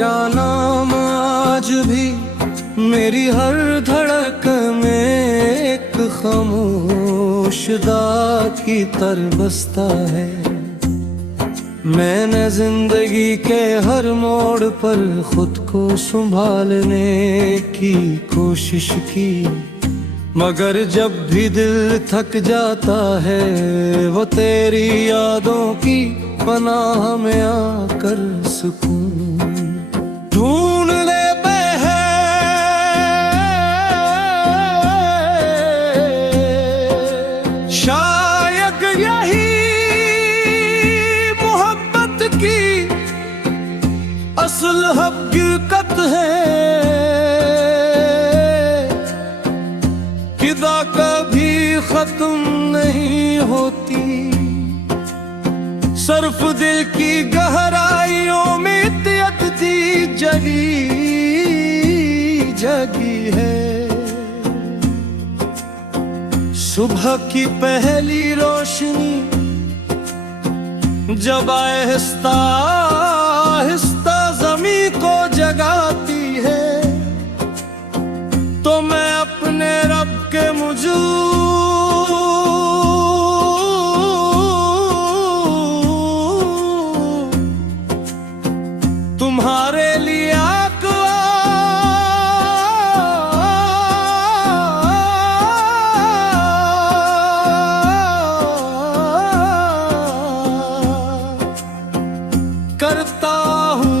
तेरा नाम आज भी मेरी हर धड़कन में एक खामोश दाग की तरह बसता है। मैंने जिंदगी के हर मोड़ पर खुद को संभालने की कोशिश की, मगर जब भी दिल थक जाता है वो तेरी यादों की पनाह में आकर सुकून ढूंढ लेते हैं। शायद यही मोहब्बत की असल हकीकत है, किदा कभी खत्म नहीं होती, सिर्फ दिल की गहराइयों में इत्तेद थी जगी है। सुबह की पहली रोशनी जब आहिस्ता आहिस्ता ज़मीं को जगाती है, तो मैं अपने रब के तुम्हारे लिए करता हूँ।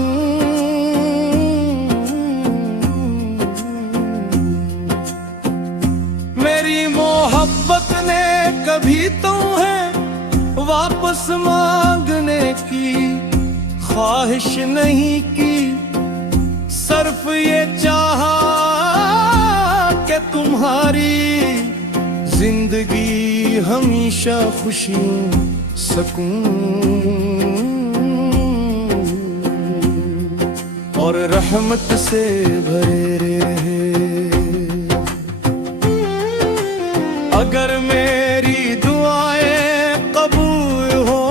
मेरी मोहब्बत ने कभी तुम्हें वापस मांगने की ख्वाहिश नहीं की, सिर्फ ये चाहा कि तुम्हारी जिंदगी हमेशा खुशियों सुकून और रहमत से भरे रहे। अगर मेरी दुआएं कबूल हो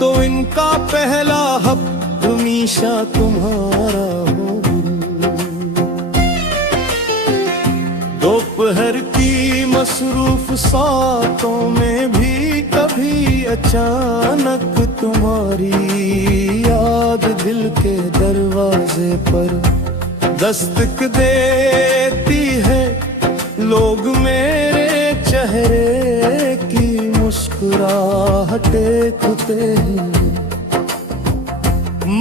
तो इनका पहला हक हमेशा तुम्हारा हो। दोपहर की मसरूफ सातों में भी कभी अचानक तुम्हारी याद दिल के दरवाजे पर दस्तक देती है। लोग मेरे चेहरे की मुस्कुराहट देखते हैं,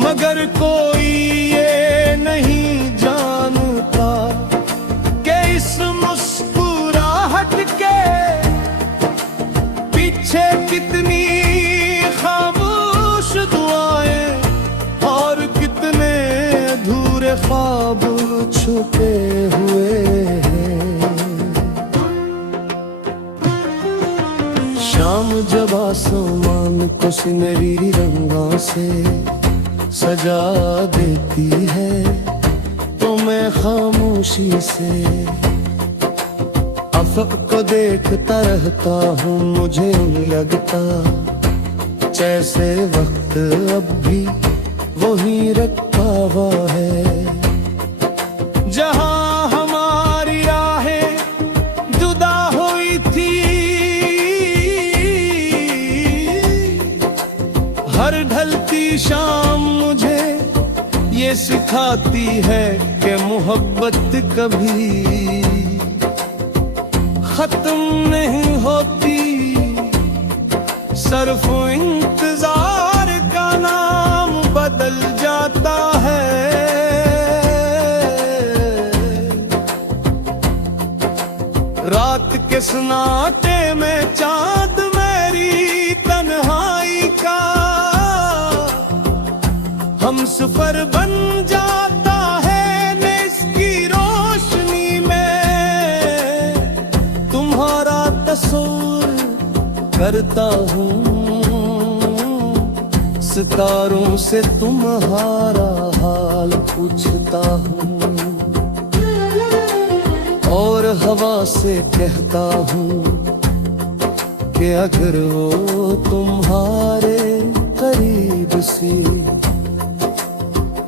मगर कोई ये नहीं जानता कि इस मुस्कुराहट के पीछे कितनी खामोश दुआएं और कितने अधूरे ख्वाब छुपे हुए हैं। शाम जब आसमान को सुनहरी रंगों से सजा देती है, तो मैं खामोशी से अफक को देखता रहता हूँ। मुझे लगता जैसे वक्त अब भी वही रखा हुआ है, जहाँ हमारी राहें जुदा हुई थी। हर ढलती शाम मुझे ये सिखाती है कि मोहब्बत कभी खत्म नहीं होती, सिर्फ इंतजार का नाम बदल जाता है। रात के सन्नाटे में चांद मेरी तन्हाई का हमसफर बन जाता है। मैं इसकी रोशनी में तुम्हारा तस्वीर करता हूँ, सितारों से तुम्हारा हाल पूछता हूँ और हवा से कहता हूँ कि अगर वो तुम्हारे करीब से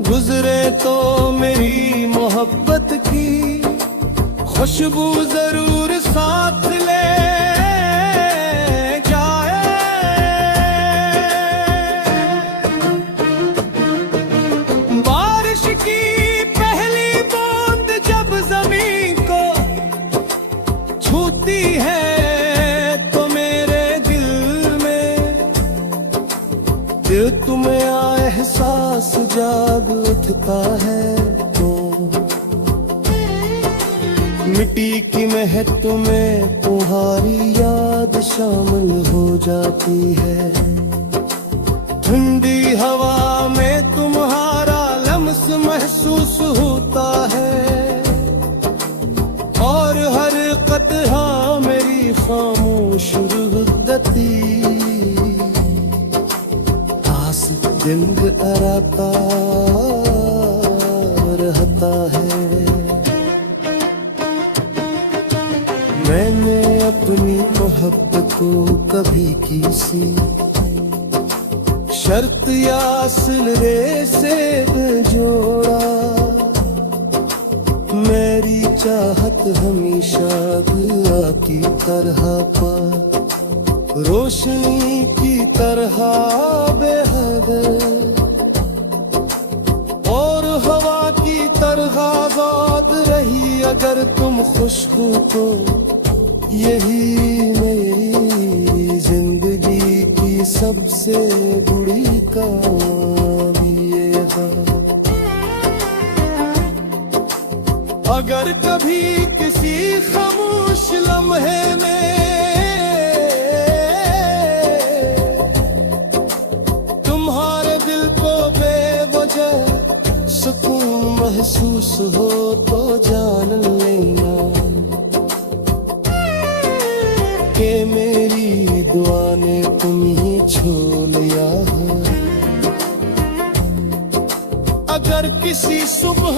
गुजरे तो मेरी मोहब्बत की खुशबू जरूर साथ ले जाए। बारिश की पहली बूंद जब जमीन को छूती है तो मेरे दिल तुम्हें एहसास जाग उठता है तो मिट्टी की महक में तुम्हारी याद शामिल हो जाती है। ठंडी हवा में तुम्हारा लम्स महसूस होता है और हर कतरा मेरी खामोश रुद्दती जिंद अराता रहता है। मैंने अपनी मोहब्बत को कभी किसी शर्त या सिलरे से जोड़ा। मेरी चाहत हमेशा दुआ की तरह पर रोशनी की तरह बेहद और हवा की तरह आजाद रही। अगर तुम खुश हो तो यही मेरी जिंदगी की सबसे बुरी कामयाबी है। अगर कभी किसी खामोश लम्हे में सुकून महसूस हो तो जान लेना कि मेरी दुआ ने तुम ही छू लिया है। अगर किसी सुबह